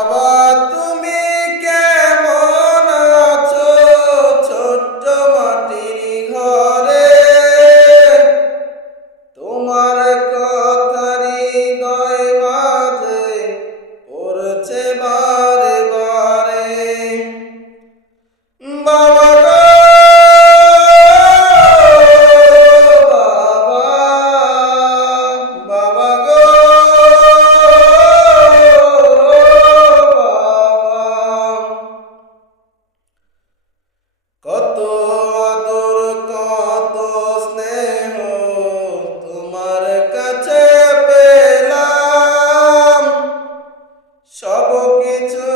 বাবা তুমি কেমন আছো ছোট্ট মাটির ঘরে তোমার কথা হৃদয় মাঝে পড়ছে বারে বারে বাবা গো বাবা বাবা গো কত আদর কত স্নেহ তোমার কাছে পেলাম সব কিছু